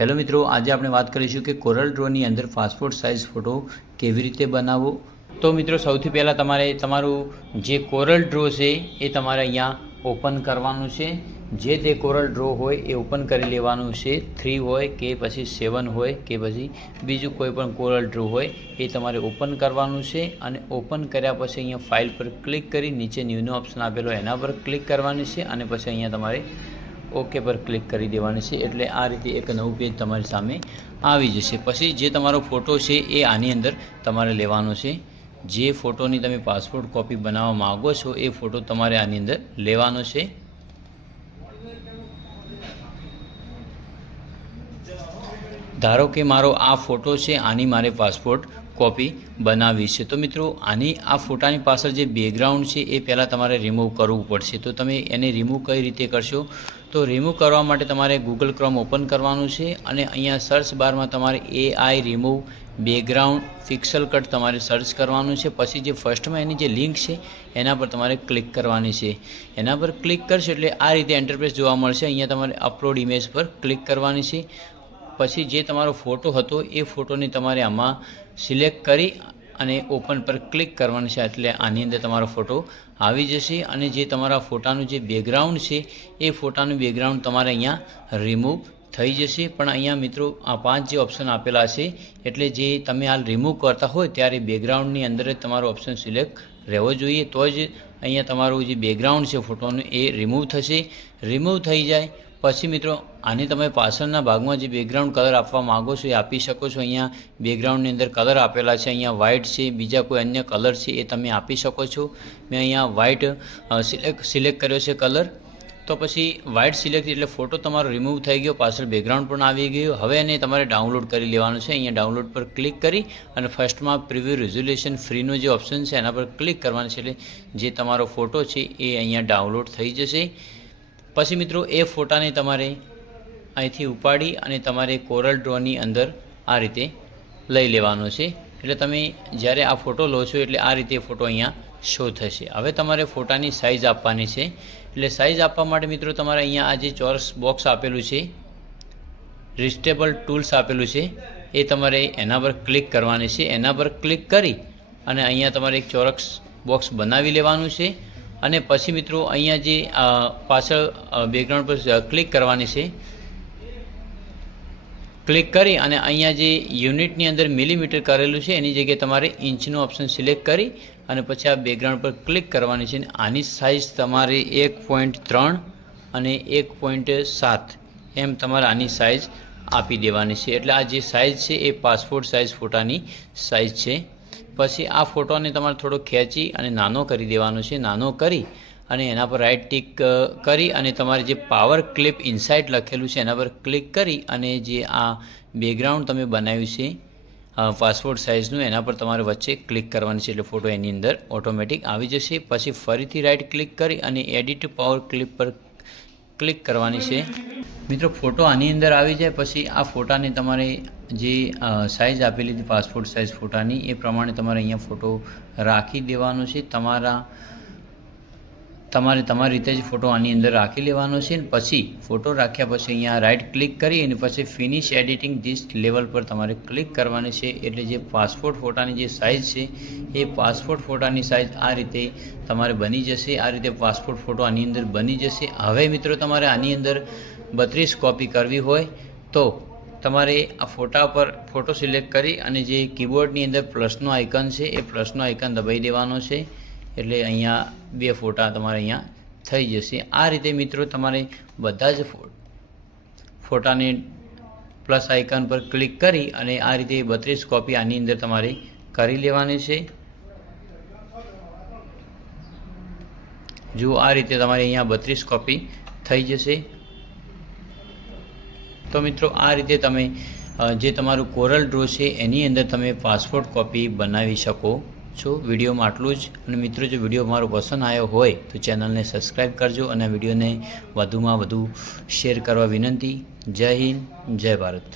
Hello મિત્રો, આજે આપણે વાત કરીશું કે કોરલ ડ્રોની અંદર પાસપોર્ટ સાઇઝ ફોટો કેવી રીતે બનાવવો। તો મિત્રો સૌથી પહેલાં તમારે તમારું જે કોરલ ડ્રો છે એ તમારે અહીંયા ઓપન કરવાનું છે। જે તે કોરલ ડ્રો હોય એ ઓપન કરી લેવાનું છે। 3 હોય કે પછી 7 હોય કે પછી બીજું કોઈ પણ કોરલ ડ્રો હોય એ તમારે ઓપન કરવાનું છે। અને ઓપન કર્યા પછી અહીંયા ફાઇલ પર ક્લિક કરી નીચે ન્યૂનો ઓપ્શન આપેલો એના પર ક્લિક કરવાની છે અને પછી અહીંયા તમારે ઓકે પર ક્લિક કરી દેવાની છે। એટલે આ રીતે એક નવું પેજ તમારી સામે આવી જશે। પછી જે તમારો ફોટો છે એ આની અંદર તમારે લેવાનો છે। જે ફોટોની તમે પાસપોર્ટ કોપી બનાવવા માગો છો એ ફોટો તમારે આની અંદર લેવાનો છે। ધારો કે મારો આ ફોટો છે, આની મારે પાસપોર્ટ કોપી બનાવવી છે। તો મિત્રો આની આ ફોટાની પાછળ જે બેકગ્રાઉન્ડ છે એ પહેલાં તમારે રિમૂવ કરવું પડશે। તો તમે એને રિમૂવ કઈ રીતે કરશો? તો રિમૂવ કરવા માટે તમારે ગૂગલ ક્રોમ ઓપન કરવાનું છે અને અહીંયા સર્ચ બારમાં તમારે AI remove background pixel cut તમારે સર્ચ કરવાનું છે। પછી જે ફર્સ્ટમાં એની જે લિંક છે એના પર તમારે ક્લિક કરવાની છે। એના પર ક્લિક કરશો એટલે આ રીતે ઇન્ટરફેસ જોવા મળશે। અહીંયા તમારે અપલોડ ઇમેજ પર ક્લિક કરવાની છે। પછી જે તમારો ફોટો હતો એ ફોટોને તમારે આમાં સિલેક્ટ કરી અને ઓપન પર ક્લિક કરવાનું છે। એટલે આની અંદર તમારો ફોટો આવી જશે અને જે તમારા ફોટાનું જે બેકગ્રાઉન્ડ છે એ ફોટાનું બેકગ્રાઉન્ડ તમારે અહીંયા રિમૂવ થઈ જશે। પણ અહીંયા મિત્રો આ 5 જે ઓપ્શન આપેલા છે એટલે જે તમે હાલ રિમૂવ કરતા હોય ત્યારે બેકગ્રાઉન્ડની અંદર જ તમારો ઓપ્શન સિલેક્ટ રહેવો જોઈએ, તો જ અહીંયા તમારું જે બેકગ્રાઉન્ડ છે ફોટોનું એ રિમૂવ થશે। રિમૂવ થઈ જાય પછી મિત્રો આને તમે પાછળના ભાગમાં જે બેકગ્રાઉન્ડ કલર આપવા માગો છો એ આપી શકો છો। અહીંયા બેકગ્રાઉન્ડની અંદર કલર આપેલા છે, અહીંયા વ્હાઇટ છે, બીજા કોઈ અન્ય કલર છે એ તમે આપી શકો છો। મેં અહીંયા વ્હાઇટ સિલેક્ટ કર્યો છે કલર। તો પછી વ્હાઇટ સિલેક્ટ એટલે ફોટો તમારો રિમૂવ થઈ ગયો, પાછળ બેકગ્રાઉન્ડ પણ આવી ગયું। હવે એને તમારે ડાઉનલોડ કરી લેવાનું છે। અહીંયા ડાઉનલોડ પર ક્લિક કરી અને ફર્સ્ટમાં પ્રિવ્યૂ રેઝોલ્યુશન ફ્રીનો જે ઓપ્શન છે એના પર ક્લિક કરવાનું છે, એટલે જે તમારો ફોટો છે એ અહીંયા ડાઉનલોડ થઈ જશે। પછી મિત્રો એ ફોટાને તમારે અહીંથી ઉપાડી અને તમારે કોરલ ડ્રોની અંદર આ રીતે લઈ લેવાનો છે। એટલે તમે જ્યારે આ ફોટો લો છો એટલે આ રીતે ફોટો અહીંયા શો થશે। હવે તમારે ફોટાની સાઇઝ આપવાની છે। એટલે સાઇઝ આપવા માટે મિત્રો તમારે અહીંયા આ જે ચોરસ બોક્સ આપેલું છે, રિસ્ટેબલ ટૂલ્સ આપેલું છે, એ તમારે એના પર ક્લિક કરવાની છે। એના પર ક્લિક કરી અને અહીંયા તમારે એક ચોરસ બોક્સ બનાવી લેવાનું છે। અને પછી મિત્રો અહીંયા જે પાછળ બેકગ્રાઉન્ડ પર ક્લિક કરવાની છે। ક્લિક કરી અને અહીંયા જે યુનિટની અંદર મિલીમીટર કરેલું છે એની જગ્યાએ તમારે ઇંચનો ઓપ્શન સિલેક્ટ કરી અને પછી આ બેકગ્રાઉન્ડ પર ક્લિક કરવાની છે। આની સાઇઝ તમારે 1.3 અને 1.7 એમ તમારે આની સાઇઝ આપી દેવાની છે। એટલે આ જે સાઇઝ છે એ પાસપોર્ટ સાઇઝ ફોટાની સાઇઝ છે। પછી આ ફોટોને તમારે થોડો ખેંચી અને નાનો કરી દેવાનો છે। નાનો કરી અને એના પર રાઇટ ટિક કરી અને તમારે જે પાવર ક્લિપ ઇનસાઇડ લખેલું છે એના પર ક્લિક કરી અને જે આ બેકગ્રાઉન્ડ તમે બનાવ્યું છે પાસપોર્ટ સાઇઝનું એના પર તમારે વચ્ચે ક્લિક કરવાની છે, એટલે ફોટો એની અંદર ઓટોમેટિક આવી જશે। પછી ફરીથી રાઇટ ક્લિક કરી અને એડિટ પાવર ક્લિપ પર ક્લિક કરવાની છે। મિત્રો ફોટો આની અંદર આવી જાય પછી આ ફોટાને તમારે જે સાઇઝ આપેલી હતી પાસપોર્ટ સાઇઝ ફોટાની એ પ્રમાણે તમારે અહીંયા ફોટો રાખી દેવાનો છે। તમારે તમારી રીતે જ ફોટો આની અંદર રાખી લેવાનો છે। પછી ફોટો રાખ્યા પછી અહીંયા રાઇટ ક્લિક કરી અને પછી ફિનિશ એડિટિંગ ધીસ લેવલ પર તમારે ક્લિક કરવાની છે। એટલે જે પાસપોર્ટ ફોટાની જે સાઇઝ છે એ પાસપોર્ટ ફોટાની સાઇઝ આ રીતે તમારે બની જશે। આ રીતે પાસપોર્ટ ફોટો આની અંદર બની જશે। હવે મિત્રો તમારે આની અંદર 32 કોપી કરવી હોય તો તમારે આ ફોટા પર ફોટો સિલેક્ટ કરી અને જે કીબોર્ડની અંદર પ્લસનો આઇકન છે એ પ્લસનો આઇકન દબાવી દેવાનો છે। એટલે અહીંયા 2 ફોટા તમારે અહીંયા થઈ જશે। આ રીતે મિત્રો તમારે બધા જ ફોટાને પ્લસ આઇકન પર ક્લિક કરી અને આ રીતે 32 કોપી આની અંદર તમારે કરી લેવાની છે। જો આ રીતે તમારે અહીંયા 32 કોપી થઈ જશે। તો મિત્રો આ રીતે તમે જે તમારું કોરલ ડ્રો છે એની અંદર તમે પાસપોર્ટ કોપી બનાવી શકો છો। વિડીયોમાં આટલું જ। અને મિત્રો જો વિડીયો મારો પસંદ આવ્યો હોય તો ચેનલને સબસ્ક્રાઈબ કરજો અને વિડીયોને વધુમાં વધુ શેર કરવા વિનંતી। જય હિન્દ, જય ભારત।